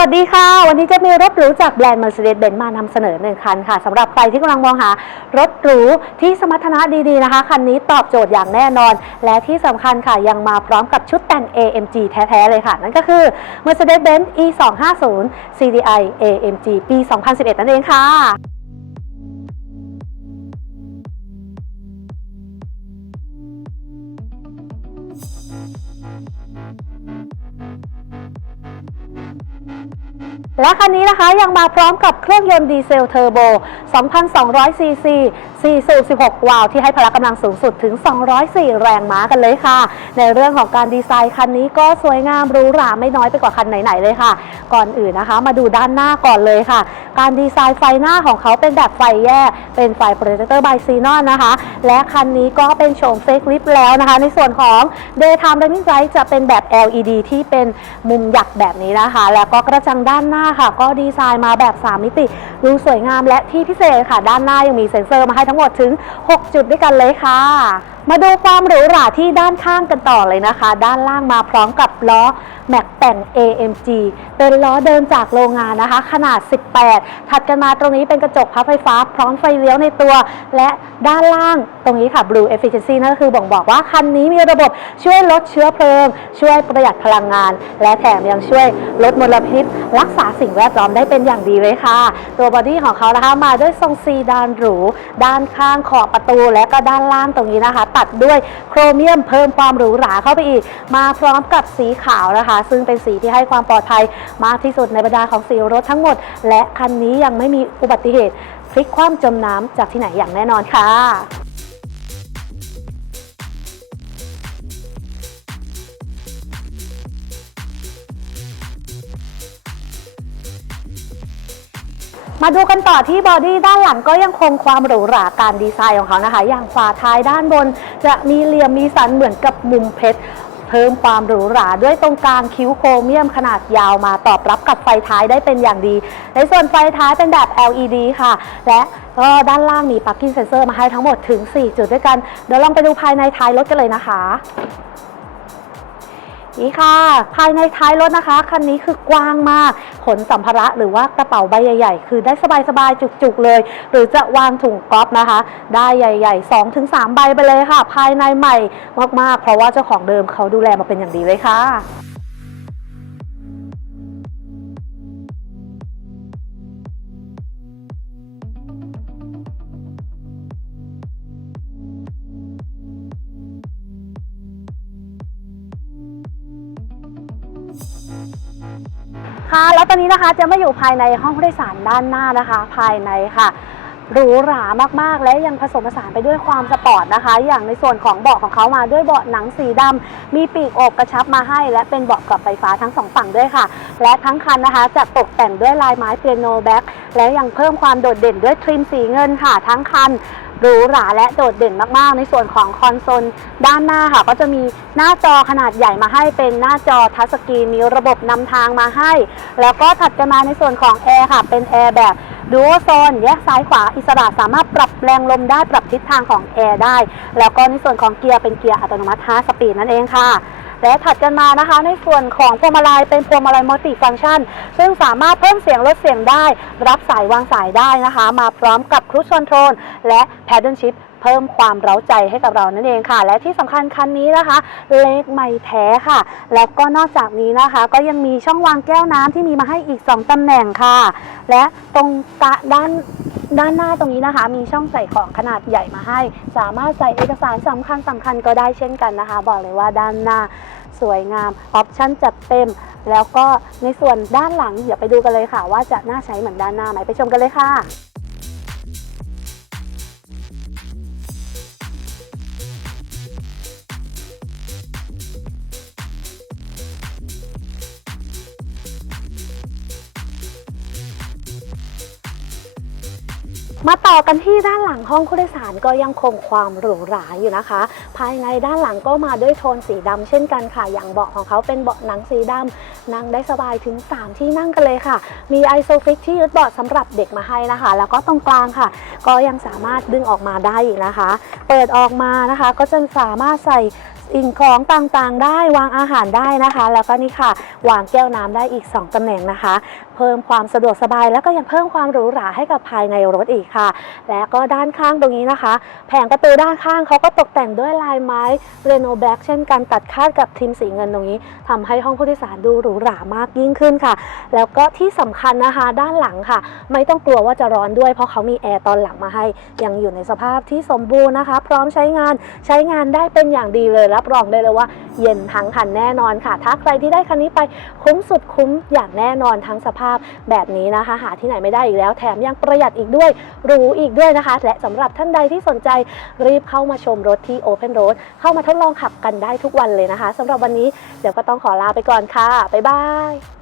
วัสดีค่ะ วันนี้จะมีรถหรูจากแบรนด์ Mercedes-Benz มานำเสนอหนึ่งคันค่ะสำหรับใครที่กำลังมองหารถหรูที่สมรรถนะดีๆนะคะ คันนี้ตอบโจทย์อย่างแน่นอน และที่สำคัญค่ะยังมาพร้อมกับชุดแต่ง AMG แท้ๆเลยค่ะ นั่นก็คือ Mercedes-Benz E250 CDI AMG ปี 2011 นั่นเองค่ะ และคันนี้นะคะยังมาพร้อมกับเครื่องยนต์ดีเซลเทอร์โบ 2,200 ซีซี 4 สูบ 16 วาล์วที่ให้พละกำลังสูงสุดถึง 204 แรงม้ากันเลยค่ะ ในเรื่องของการดีไซน์คันนี้ก็สวยงามหรูหราไม่น้อยไปกว่าคันไหนๆเลยค่ะ ก่อนอื่นนะคะ มาดูด้านหน้าก่อนเลยค่ะ การดีไซน์ไฟหน้าของเขาเป็นแบบไฟแยก เป็นไฟโปรเจคเตอร์บายซีนอนนะคะ และคันนี้ก็เป็นโฉมเฟกลิฟแล้วนะคะ ในส่วนของ Daytime Running Light จะเป็นแบบ LED ที่เป็นมุมหยักแบบนี้นะคะ แล้วก็กระจังด้านหน้าค่ะ ก็ดีไซน์มาแบบ 3 มิติ ดูสวยงามและที่พิเศษค่ะ ด้านหน้ายังมีเซ็นเซอร์มาให้ทั้งหมดถึง 6 จุดด้วยกันเลยค่ะ มาดูความหรูหราที่ด้านข้างกันต่อเลยนะคะ ด้านล่างมาพร้อมกับล้อแม็กแต่ง AMG เป็นล้อเดิมจากโรงงานนะคะ ขนาด 18 ถัดกันมาตรงนี้เป็นกระจกพับไฟฟ้า พร้อมไฟเลี้ยวในตัว และด้านล่างตรงนี้ค่ะ Blue Efficiency นั่นก็คือบ่งบอกว่าคันนี้มีระบบช่วยลดเชื้อเพลิง ช่วยประหยัดพลังงาน และแถมยังช่วยลดมลพิษ รักษาสิ่งแวดล้อมได้เป็นอย่างดีเลยค่ะ ตัวบอดี้ของเขานะคะมาด้วยทรงซีดานหรู ด้านข้างขอบประตูและก็ด้านล่างตรงนี้นะคะตัดด้วยโครเมียมเพิ่มความหรูหราเข้าไปอีก มาพร้อมกับสีขาวนะคะ ซึ่งเป็นสีที่ให้ความปลอดภัยมากที่สุดในบรรดาของสีรถทั้งหมด และคันนี้ยังไม่มีอุบัติเหตุพลิกคว่ำจมน้ำจากที่ไหนอย่างแน่นอนค่ะ มาดูกันต่อที่บอดี้ด้านหลังก็ยังคงความหรูหราการดีไซน์ของเขานะคะ อย่างฝาท้ายด้านบน จะมีเหลี่ยมมีสันเหมือนกับมุมเพชรเพิ่มความหรูหราด้วยตรงกลางคิ้วโครเมียมขนาดยาวมาตอบรับกับไฟท้ายได้เป็นอย่างดี ในส่วนไฟท้ายเป็นแบบ LED ค่ะ และก็ด้านล่างมีปลั๊กอินเซนเซอร์มาให้ทั้งหมดถึง 4 จุดด้วยกัน เดี๋ยวลองไปดูภายในท้ายรถกันเลยนะคะ นี่ค่ะ ภายในท้ายรถนะคะ คันนี้คือกว้างมาก ขนสัมภาระหรือว่ากระเป๋าใบใหญ่ ๆ คือได้สบายๆ จุกๆเลย หรือจะวางถุงก๊อฟนะคะ ได้ใหญ่ ๆ 2-3 ใบไปเลยค่ะ ภายในใหม่มากๆ เพราะว่าเจ้าของเดิมเขาดูแลมาเป็นอย่างดีเลยค่ะ ค่ะ แล้วตอนนี้นะคะจะมาอยู่ภายในห้องผู้โดยสารด้านหน้านะคะ ภายในค่ะหรูหรามากๆ และยังผสมผสานไปด้วยความสปอร์ตนะคะ อย่างในส่วนของเบาะของเขามาด้วยเบาะหนังสีดำมีปีกอบกระชับมาให้ และเป็นเบาะปรับไฟฟ้าทั้งสองฝั่งด้วยค่ะ และทั้งคันนะคะจะตกแต่งด้วยลายไม้เปียโนแบ็คและยังเพิ่มความโดดเด่นด้วยทริมสีเงินค่ะทั้งคัน หรูหราและโดดเด่นมากๆ ในส่วนของคอนโซลด้านหน้าค่ะ ก็จะมีหน้าจอขนาดใหญ่มาให้เป็นหน้าจอทัชสกรีนมีระบบนำทางมาให้ แล้วก็ถัดกันมาในส่วนของแอร์ค่ะ เป็นแอร์แบบดูโซนแยกซ้ายขวาอิสระสามารถปรับแรงลมได้ปรับทิศทางของแอร์ได้ แล้วก็ในส่วนของเกียร์เป็นเกียร์อัตโนมัติ 5 สปีดนั่นเองค่ะ และถัดกันมานะคะ ในส่วนของพวงมาลัยเป็นพวงมาลัยมัลติฟังก์ชัน ซึ่งสามารถเพิ่มเสียงลดเสียงได้ รับสายวางสายได้นะคะ มาพร้อมกับครู i คอนโทรลและแพดเดิลชิพ เพิ่มความเร้าใจให้กับเรานั่นเองค่ะ และที่สำคัญคันนี้นะคะ เลขไม่แท้ค่ะ แล้วก็นอกจากนี้นะคะ ก็ยังมีช่องวางแก้วน้ำที่มีมาให้อีก 2ตำแหน่งค่ะ และตรงตะด้านด้านหน้าตรงนี้นะคะ มีช่องใส่ของขนาดใหญ่มาให้ สามารถใส่เอกสารสำคัญสำคัญก็ได้เช่นกันนะคะ บอกเลยว่าด้านหน้าสวยงามออปชั่นจัดเต็ม แล้วก็ในส่วนด้านหลังเดี๋ยวไปดูกันเลยค่ะ ว่าจะน่าใช้เหมือนด้านหน้าไหมไปชมกันเลยค่ะ มาต่อกันที่ด้านหลังห้องผู้โดยสารก็ยังคงความหรูหราอยู่นะคะ ภายในด้านหลังก็มาด้วยโทนสีดำเช่นกันค่ะ อย่างเบาะของเขาเป็นเบาะหนังสีดำนั่งได้สบายถึง 3 ที่นั่งกันเลยค่ะ มีไอโซฟิกที่ยึดเบาะสำหรับเด็กมาให้นะคะ แล้วก็ตรงกลางค่ะ ก็ยังสามารถดึงออกมาได้อีกนะคะ เปิดออกมานะคะ ก็จะสามารถใส่สิ่งของต่างๆ ได้วางอาหารได้นะคะ แล้วก็นี่ค่ะ วางแก้วน้ำได้อีก 2ตำแหน่งนะคะ เพิ่มความสะดวกสบาย แล้วก็ยังเพิ่มความหรูหราให้กับภายในรถอีกค่ะ และก็ด้านข้างตรงนี้นะคะ แผงประตูด้านข้างเขาก็ตกแต่งด้วยลายไม้เรโนแบล็กเช่นกันตัดคาดกับทิมสีเงินตรงนี้ทำให้ห้องผู้โดยสารดูหรูหรามากยิ่งขึ้นค่ะ แล้วก็ที่สำคัญนะคะด้านหลังค่ะ ไม่ต้องกลัวว่าจะร้อนด้วยเพราะเขามีแอร์ตอนหลังมาให้ ยังอยู่ในสภาพที่สมบูรณ์นะคะ พร้อมใช้งานใช้งานได้เป็นอย่างดีเลย รับรองได้เลยว่า เย็นทั้งคันแน่นอนค่ะ ถ้าใครที่ได้คันนี้ไปคุ้มสุดคุ้มอย่างแน่นอนทั้งสภาพแบบนี้นะคะ หาที่ไหนไม่ได้อีกแล้วแถมยังประหยัดอีกด้วยหรูอีกด้วยนะคะ และสำหรับท่านใดที่สนใจรีบเข้ามาชมรถที่ Open Road เข้ามาทดลองขับกันได้ทุกวันเลยนะคะสำหรับวันนี้เดี๋ยวก็ต้องขอลาไปก่อนค่ะบ๊ายบาย